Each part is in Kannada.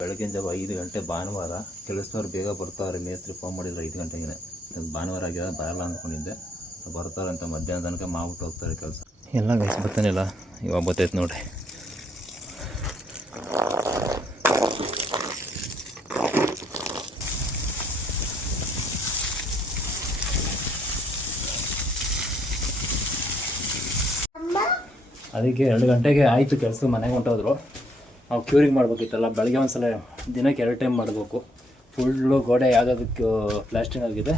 ಬೆಳಗಿನ ಜಾವ 5 ಗಂಟೆ ಭಾನುವಾರ. ಕೆಲಸದವ್ರು ಬೇಗ ಬರ್ತಾರೆ. ಮೇಸ್ತ್ರಿ ಫೋನ್ ಮಾಡಿದ್ರು 5 ಗಂಟೆಗೆ. ಭಾನುವಾರ ಆಗಿದೆ, ಬರಲ್ಲ ಅಂದ್ಕೊಂಡಿದ್ದೆ. ಬರ್ತಾರಂತ ಮಧ್ಯಾಹ್ನ ತನಕ ಮಾಡ್ಬಿಟ್ಟು ಹೋಗ್ತಾರೆ ಕೆಲಸ. ಎಲ್ಲ ಗೈಸ್ ಬರ್ತಾನಿಲ್ಲ, ಇವಾಗ ಬರ್ತೈತೆ ನೋಡ್ರಿ. ಅದಕ್ಕೆ 2 ಗಂಟೆಗೆ ಆಯಿತು ಕೆಲಸ, ಮನೆಗೆ ಹೊಂಟೋದ್ರು. ನಾವು ಕ್ಯೂರಿಂಗ್ ಮಾಡ್ಬೇಕಿತ್ತಲ್ಲ, ಬೆಳಗ್ಗೆ ಒಂದ್ಸಲ ದಿನಕ್ಕೆ 2 ಟೈಮ್ ಮಾಡಬೇಕು. ಫುಲ್ಲು ಗೋಡೆ ಯಾವುದಕ್ಕೆ ಪ್ಲಾಸ್ಟಿಂಗ್ ಆಗಿದೆ.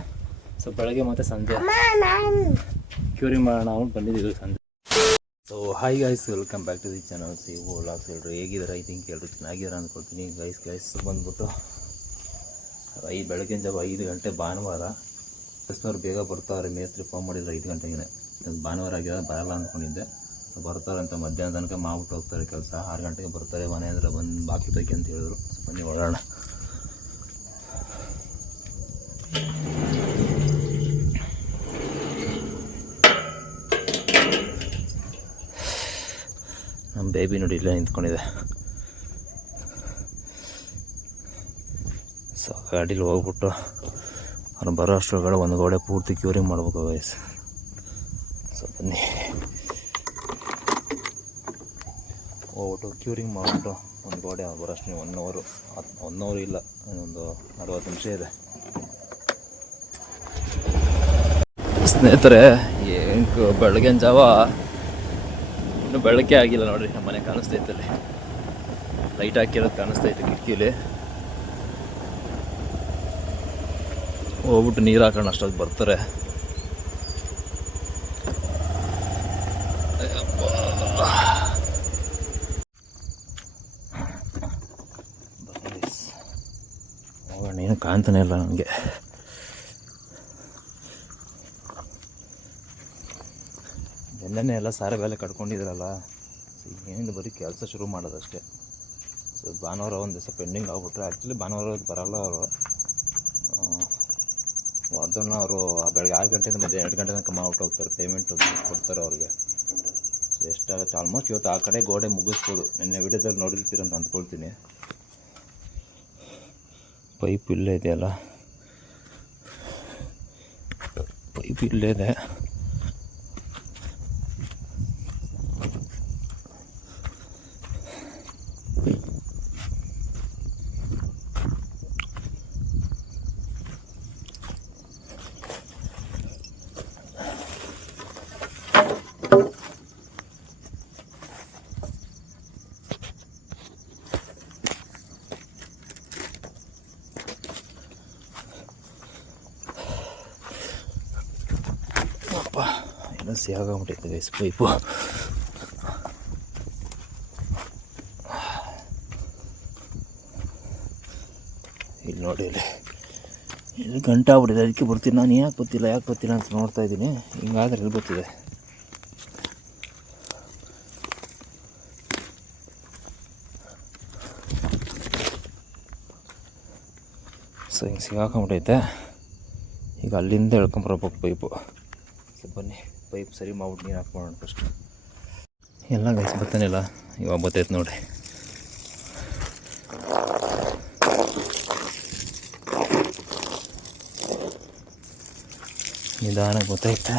ಸೊ ಬೆಳಗ್ಗೆ ಮತ್ತು ಸಂಜೆ ಕ್ಯೂರಿಂಗ್ ಮಾಡೋಣ ಅಂದ್ಬಿಟ್ಟು ಬಂದಿದ್ದೀವಿ ಸಂಜೆ. So hi guys, welcome back to the channel C vlogs. ಎಲ್ಲರೂ ಹೇಗಿದ್ದಾರೆ? ಐ ಥಿಂಕ್ ಎಲ್ಲರೂ ಚೆನ್ನಾಗಿದ್ದಾರೆ ಅಂದ್ಕೊಳ್ತೀನಿ. ಗೈಸ್ ಬಂದ್ಬಿಟ್ಟು ಬೆಳಗಿನ ಜಾವ 5 ಗಂಟೆ ಭಾನುವಾರ. ಕೆಲಸದವ್ರು ಬೇಗ ಬರ್ತಾರೆ. ಮೇಸ್ತ್ರಿ ಫೋನ್ ಮಾಡಿದ್ರು 5 ಗಂಟೆಗೆ. ಭಾನುವಾರ ಆಗಿದೆ, ಬರಲ್ಲ ಅಂದ್ಕೊಂಡಿದ್ದೆ. ಬರ್ತಾರಂತ ಮಧ್ಯಾಹ್ನ ತನಕ ಮಾಡ್ಬಿಟ್ಟು ಹೋಗ್ತಾರೆ ಕೆಲಸ. 6 ಗಂಟೆಗೆ ಬರ್ತಾರೆ. ಮನೆ ಅಂದರೆ ಬಂದು ಬಾಕ್ಲು ತೆಗಿ ಅಂತ ಹೇಳಿದ್ರು. ಬನ್ನಿ ಹೊರಡೋಣ. ನಮ್ಮ ಬೇಬಿ ನೋಡಿ ಇಲ್ಲೇ ನಿಂತ್ಕೊಂಡಿದೆ. ಸೊ ಗಾಡೀಲಿ ಹೋಗ್ಬಿಟ್ಟು ಅವ್ರು ಬರೋ ಅಷ್ಟರೊಳಗಡೆ ಒಂದು ಗೋಡೆ ಪೂರ್ತಿ ಕ್ಯೂರಿಂಗ್ ಮಾಡ್ಬೇಕು ವಯಸ್ಸು. ಸೊ ಬನ್ನಿ ಹೋಗ್ಬಿಟ್ಟು ಕ್ಯೂರಿಂಗ್ ಮಾಡಿಬಿಟ್ಟು ಒಂದು ಗೋಡೆ ಬರೋಷ್ಟು 1 ಅವರ್ ಇಲ್ಲ, ಒಂದು 40 ನಿಮಿಷ ಇದೆ. ಸ್ನೇಹಿತರೆ, ಏನು ಬೆಳಗಿನ ಜಾವ ಇನ್ನೂ ಬೆಳಗ್ಗೆ ಆಗಿಲ್ಲ ನೋಡಿರಿ. ನಮ್ಮ ಮನೆ ಕಾಣಿಸ್ತೈತಲ್ಲಿ, ಲೈಟ್ ಹಾಕಿರೋದು ಕಾಣಿಸ್ತೈತೆ ಕಿಟಕಿಲಿ. ಹೋಗ್ಬಿಟ್ಟು ನೀರು ಹಾಕೋಣ, ಅಷ್ಟೊತ್ತು ಬರ್ತಾರೆ. ಹೋಗೋಣ, ಏನು ಕಾಣ್ತಾನೆ ಇಲ್ಲ ನನಗೆ. ನೆನ್ನೆ ಎಲ್ಲ ಸಾರೆ ಬೇಲೆ ಕಟ್ಕೊಂಡಿದ್ರಲ್ಲ, ಏನಿಲ್ಲ ಬರೀ ಕೆಲಸ ಶುರು ಮಾಡೋದಷ್ಟೇ. ಸೊ ಭಾನುವಾರ ಒಂದು ದಿವಸ ಪೆಂಡಿಂಗ್ ಆಗ್ಬಿಟ್ರೆ, ಆ್ಯಕ್ಚುಲಿ ಭಾನುವಾರ ಬರೋಲ್ಲ ಅವರು. ಅದನ್ನು ಅವರು ಬೆಳಗ್ಗೆ 6 ಗಂಟೆಯಿಂದ ಮಧ್ಯಾಹ್ನ 2 ಗಂಟೆ ತನಕ ಮಾಡ್ಬಿಟ್ಟು ಹೋಗ್ತಾರೆ. ಪೇಮೆಂಟ್ ಕೊಡ್ತಾರೆ ಅವ್ರಿಗೆ. ಸೊ ಎಷ್ಟಾಗುತ್ತೆ ಆಲ್ಮೋಸ್ಟ್ ಇವತ್ತು ಆ ಕಡೆ ಗೋಡೆ ಮುಗಿಸ್ಬೋದು. ನೆನ್ನೆ ವಿಡಿಯೋದಲ್ಲಿ ನೋಡಿರ್ತೀರಂತ ಅಂದ್ಕೊಳ್ತೀನಿ. ಪೈಪ್ ಇಲ್ಲೇ ಇದೆಯಲ್ಲ, ಪೈಪ್ ಇಲ್ಲೇ ಇದೆ. ಎಲ್ಲ ಸಿಗಾಗ್ಬಿಟ್ಟೈತೆ ಗೈಸ್ ಪೈಪು. ಇಲ್ಲಿ ನೋಡಿ, ಇಲ್ಲಿ ಗಂಟೆ ಆಗ್ಬಿಟ್ಟಿದೆ. ಅದಕ್ಕೆ ಬರ್ತೀನಿ ನಾನು. ಯಾಕೆ ಬರ್ತಿಲ್ಲ ಅಂತ ನೋಡ್ತಾ ಇದ್ದೀನಿ. ಹಿಂಗಾದ್ರೆ ಎಲ್ಲಿ ಬರ್ತಿದೆ? ಸೊ ಹಿಂಗೆ ಸಿಗಾಕೊಂಬಿಟ್ಟೈತೆ. ಈಗ ಅಲ್ಲಿಂದ ಎಳ್ಕೊಂಬರ್ಬೇಕು ಪೈಪು. ಸೊ ಬನ್ನಿ, ಪೈಪ್ ಸರಿ ಮಾಡ್ಬಿಟ್ಟು ನೀರು ಹಾಕ್ಬೋಣ ಫಸ್ಟ್. ಎಲ್ಲ ಗೈಸ್ ಬರ್ತಾನಿಲ್ಲ, ಇವಾಗ ಬರ್ತೈತೆ ನೋಡಿ. ನಿಧಾನಕ್ಕೆ ಗೊತ್ತೈತೆ.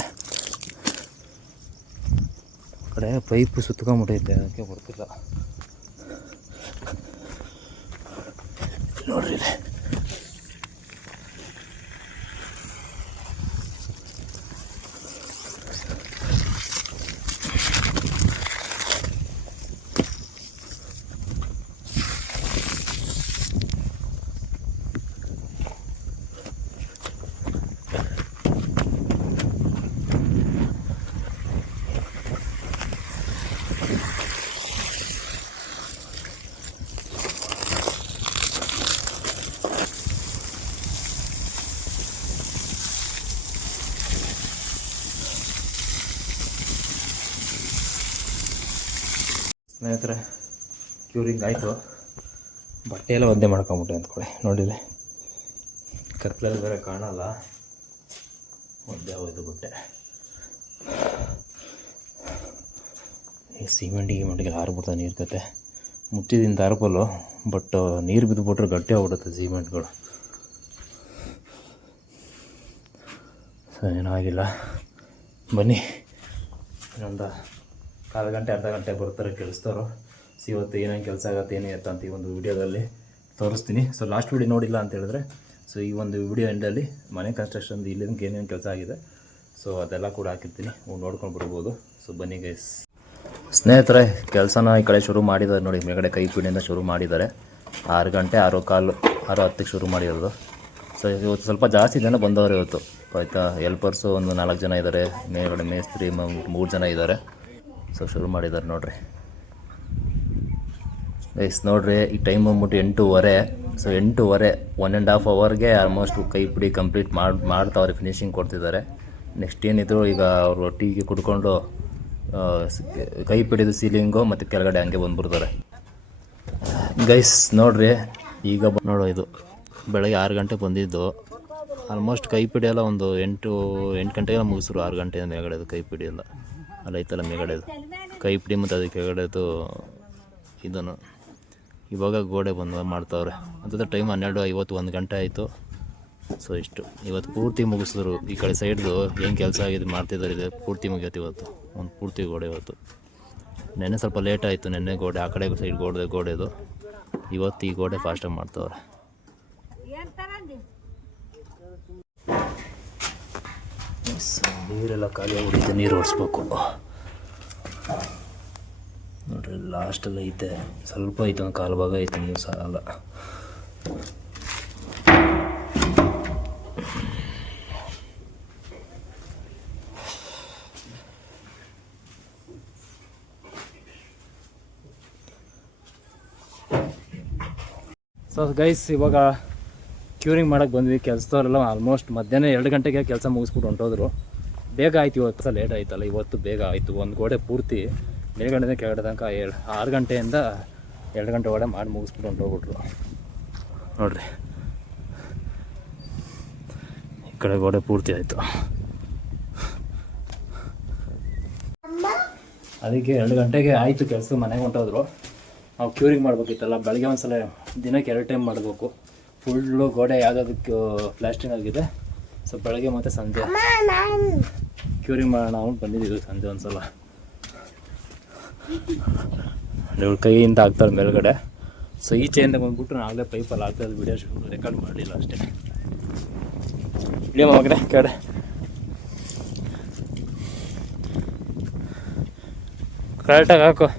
ಆ ಕಡೆ ಪೈಪು ಸುತ್ಕೊಂಬಿಟ್ಟೈತೆ, ಅದಕ್ಕೆ ಬರ್ತಿಲ್ಲ ನೋಡ್ರಿ. ಸ್ನೇಹಿತರೆ, ಕ್ಯೂರಿಂಗ್ ಆಯಿತು. ಬಟ್ಟೆ ಎಲ್ಲ ಒದ್ದೆ ಮಾಡ್ಕೊಂಬಿಟ್ಟೆ ಅಂದ್ಕೊಳ್ಳಿ. ನೋಡಿಲ್ಲ, ಕತ್ಲಲ್ಲಿ ಬೇರೆ ಕಾಣಲ್ಲ, ಒದ್ದೆ ಆಗೋಯ್ತು ಬಟ್ಟೆ. ಈ ಸಿಮೆಂಟಿಗೆ ಹಾರ್ಬಿಡ್ತಾ ನೀರು ಕತೆ ಮುಚ್ಚಿದ್ದೀನಿ ತಾರ್ಪಲ್ಲು, ಬಟ್ ನೀರು ಬಿದ್ದುಬಿಟ್ರೆ ಗಟ್ಟಿ ಆಗ್ಬಿಡುತ್ತೆ ಸಿಮೆಂಟ್ಗಳು. ಸೊ ಏನೂ ಆಗಿಲ್ಲ, ಬನ್ನಿ ಇನ್ನೊಂದು ಕಾಲು ಗಂಟೆ ಅರ್ಧ ಗಂಟೆ ಬರ್ತಾರೆ ಕೆಲಸದವರು. ಸೊ ಇವತ್ತು ಏನೇನು ಕೆಲಸ ಆಗುತ್ತೆ ಏನು ಎತ್ತ ಅಂತ ಈ ಒಂದು ವೀಡಿಯೋದಲ್ಲಿ ತೋರಿಸ್ತೀನಿ. ಸೊ ಲಾಸ್ಟ್ ವೀಡಿಯೋ ನೋಡಿಲ್ಲ ಅಂತ ಹೇಳಿದ್ರೆ ಸೊ ಈ ಒಂದು ವಿಡಿಯೋ ಎಂಡಲ್ಲಿ ಮನೆ ಕನ್ಸ್ಟ್ರಕ್ಷನ್ದು ಇಲ್ಲಿಂದ ಏನೇನು ಕೆಲಸ ಆಗಿದೆ ಸೊ ಅದೆಲ್ಲ ಕೂಡ ಹಾಕಿರ್ತೀನಿ, ನೀವು ನೋಡ್ಕೊಂಡು ಬರ್ಬೋದು. ಸೊ ಬನ್ನಿ ಗೈಸ್. ಸ್ನೇಹಿತರೆ, ಕೆಲಸನ ಈ ಕಡೆ ಶುರು ಮಾಡಿದ್ದಾರೆ ನೋಡಿ, ಮೇಲ್ಗಡೆ ಕೈಪಿಡಿಯಿಂದ ಶುರು ಮಾಡಿದ್ದಾರೆ. 6 ಗಂಟೆ 6:15 6:10 ಶುರು ಮಾಡಿರೋದು. ಸೊ ಇವತ್ತು ಸ್ವಲ್ಪ ಜಾಸ್ತಿ ಜನ ಬಂದವರು ಇವತ್ತು, ಆಯಿತಾ. ಹೆಲ್ಪರ್ಸು ಒಂದು 4 ಜನ ಇದ್ದಾರೆ, ಮೇಲ್ಗಡೆ ಮೇಸ್ತ್ರಿ 3 ಜನ ಇದ್ದಾರೆ. ಸೊ ಶುರು ಮಾಡಿದ್ದಾರೆ ನೋಡಿರಿ ಗೈಸ್. ನೋಡಿರಿ ಈ ಟೈಮ್ ಬಂದ್ಬಿಟ್ಟು 8:15. ಸೊ 8:15 1.5 ಅವರ್ಗೆ ಆಲ್ಮೋಸ್ಟ್ ಕೈಪಿಡಿ ಕಂಪ್ಲೀಟ್ ಮಾಡ್ತಾವ್ರೆ, ಫಿನಿಶಿಂಗ್ ಕೊಡ್ತಿದ್ದಾರೆ. ನೆಕ್ಸ್ಟ್ ಏನಿದ್ರು ಈಗ ಅವರು ಟೀಗೆ ಕುಡ್ಕೊಂಡು ಕೈ ಪಿಡಿದು ಸೀಲಿಂಗು ಮತ್ತು ಕೆಳಗಡೆ ಹಂಗೆ ಬಂದುಬಿಡ್ತಾರೆ ಗೈಸ್. ನೋಡ್ರಿ ಈಗ ನೋಡೋ, ಇದು ಬೆಳಗ್ಗೆ 6 ಗಂಟೆ ಬಂದಿದ್ದು, ಆಲ್ಮೋಸ್ಟ್ ಕೈ ಪಿಡಿ ಎಲ್ಲ ಒಂದು 8 ಗಂಟೆಗೆಲ್ಲ ಮುಗಿಸ್ರು. 6 ಗಂಟೆಯಿಂದ ಮೇಲ್ಗಡೆದು ಕೈ ಪಿಡಿ ಎಲ್ಲ ಅಲ್ಲ ಐತಲ್ಲ, ಮೇಲ್ಗಡೆದು ಕೈ ಪಿಡಿ ಮತ್ತು ಅದಕ್ಕೆ ಕೆಳಗಡೆದು ಇದನ್ನು ಇವಾಗ ಗೋಡೆ ಬಂದು ಮಾಡ್ತಾವ್ರೆ. ಅಂತಂದ್ರೆ ಟೈಮ್ 12:50 1 ಗಂಟೆ ಆಯಿತು. ಸೊ ಇಷ್ಟು ಇವತ್ತು ಪೂರ್ತಿ ಮುಗಿಸಿದ್ರು. ಈ ಕಡೆ ಸೈಡ್ದು ಏನು ಕೆಲಸ ಆಗಿದೆ ಮಾಡ್ತಿದ್ದಾರೆ, ಇದೆ ಪೂರ್ತಿ ಮುಗಿಯುತ್ತೆ ಇವತ್ತು. ಒಂದು ಪೂರ್ತಿ ಗೋಡೆ ಇವತ್ತು. ನೆನ್ನೆ ಸ್ವಲ್ಪ ಲೇಟ್ ಆಯಿತು, ನೆನ್ನೆ ಗೋಡೆ ಆ ಕಡೆ ಸೈಡ್ ಗೋಡೆದು. ಇವತ್ತು ಈ ಗೋಡೆ ಫಾಸ್ಟಾಗಿ ಮಾಡ್ತಾವ್ರೆ. ನೀರೆಲ್ಲ ಖಾಲಿ ಆಗಿಬಿಡುತ್ತೆ, ನೀರು ಓಡಿಸ್ಬೇಕು ನೋಡ್ರಿ. ಲಾಸ್ಟಲ್ಲಿ ಐತೆ, ಸ್ವಲ್ಪ ಐತೆ, ಒಂದು ಕಾಲು ಭಾಗ ಐತೆ, ನೀವು ಸಾಲ. ಸೊ ಗೈಸ್, ಇವಾಗ ಕ್ಯೂರಿಂಗ್ ಮಾಡೋಕ್ಕೆ ಬಂದ್ವಿ. ಕೆಲಸದವರೆಲ್ಲ ಆಲ್ಮೋಸ್ಟ್ ಮಧ್ಯಾಹ್ನ 2 ಗಂಟೆಗೆ ಕೆಲಸ ಮುಗಿಸ್ಬಿಟ್ಟು ಹೊಂಟೋದ್ರು. ಬೇಗ ಆಯ್ತು, ಇವತ್ತು ಲೇಟ್ ಆಯ್ತಲ್ಲ, ಇವತ್ತು ಬೇಗ ಆಯಿತು. ಒಂದು ಗೋಡೆ ಪೂರ್ತಿ ಮೇಲ್ಗಡೆಯಿಂದ ಕೆಳಗಡೆ ತನಕ 6 ಗಂಟೆಯಿಂದ 2 ಗಂಟೆ ಒಳಗೆ ಮಾಡಿ ಮುಗಿಸ್ಬಿಟ್ಟು ಹೊಂಟೋಗ್ಬಿಟ್ರು ನೋಡಿರಿ. ಈ ಕಡೆ ಗೋಡೆ ಪೂರ್ತಿ ಆಯಿತು. ಅದಕ್ಕೆ 2 ಗಂಟೆಗೆ ಆಯಿತು ಕೆಲಸ, ಮನೆಗೆ ಹೊಂಟೋದ್ರು. ನಾವು ಕ್ಯೂರಿಂಗ್ ಮಾಡಬೇಕಿತ್ತಲ್ಲ, ಬೆಳಗ್ಗೆ ಒಂದು ಸಲ ದಿನಕ್ಕೆ 2 ಟೈಮ್ ಮಾಡಬೇಕು. ಫುಲ್ಲು ಗೋಡೆ ಯಾವುದಕ್ಕೆ ಪ್ಲಾಸ್ಟಿಂಗ್ ಆಗಿದೆ. ಸೊ ಬೆಳಗ್ಗೆ ಮತ್ತು ಸಂಜೆ ಕ್ಯೂರಿಂಗ್ ಮಾಡೋಣ ಅಂತ ಬಂದಿದ್ದೀವಿ. ಸಂಜೆ ಒಂದು ಸಲ ಇವ್ರ ಕೈಯಿಂದ ಹಾಕ್ತಾರೆ ಮೇಲ್ಗಡೆ. ಸೊ ಈಚೆಯಿಂದ ಬಂದ್ಬಿಟ್ಟು ನಾವೇ ಪೈಪಲ್ಲಿ ಹಾಕ್ತಾಯಿದ್ದು, ವಿಡಿಯೋ ರೆಕಾರ್ಡ್ ಮಾಡಲಿಲ್ಲ ಅಷ್ಟೇ. ವಿಡಿಯೋ ಮಗಡೆ ಕಡೆ ಕರೆಕ್ಟಾಗಿ ಹಾಕು.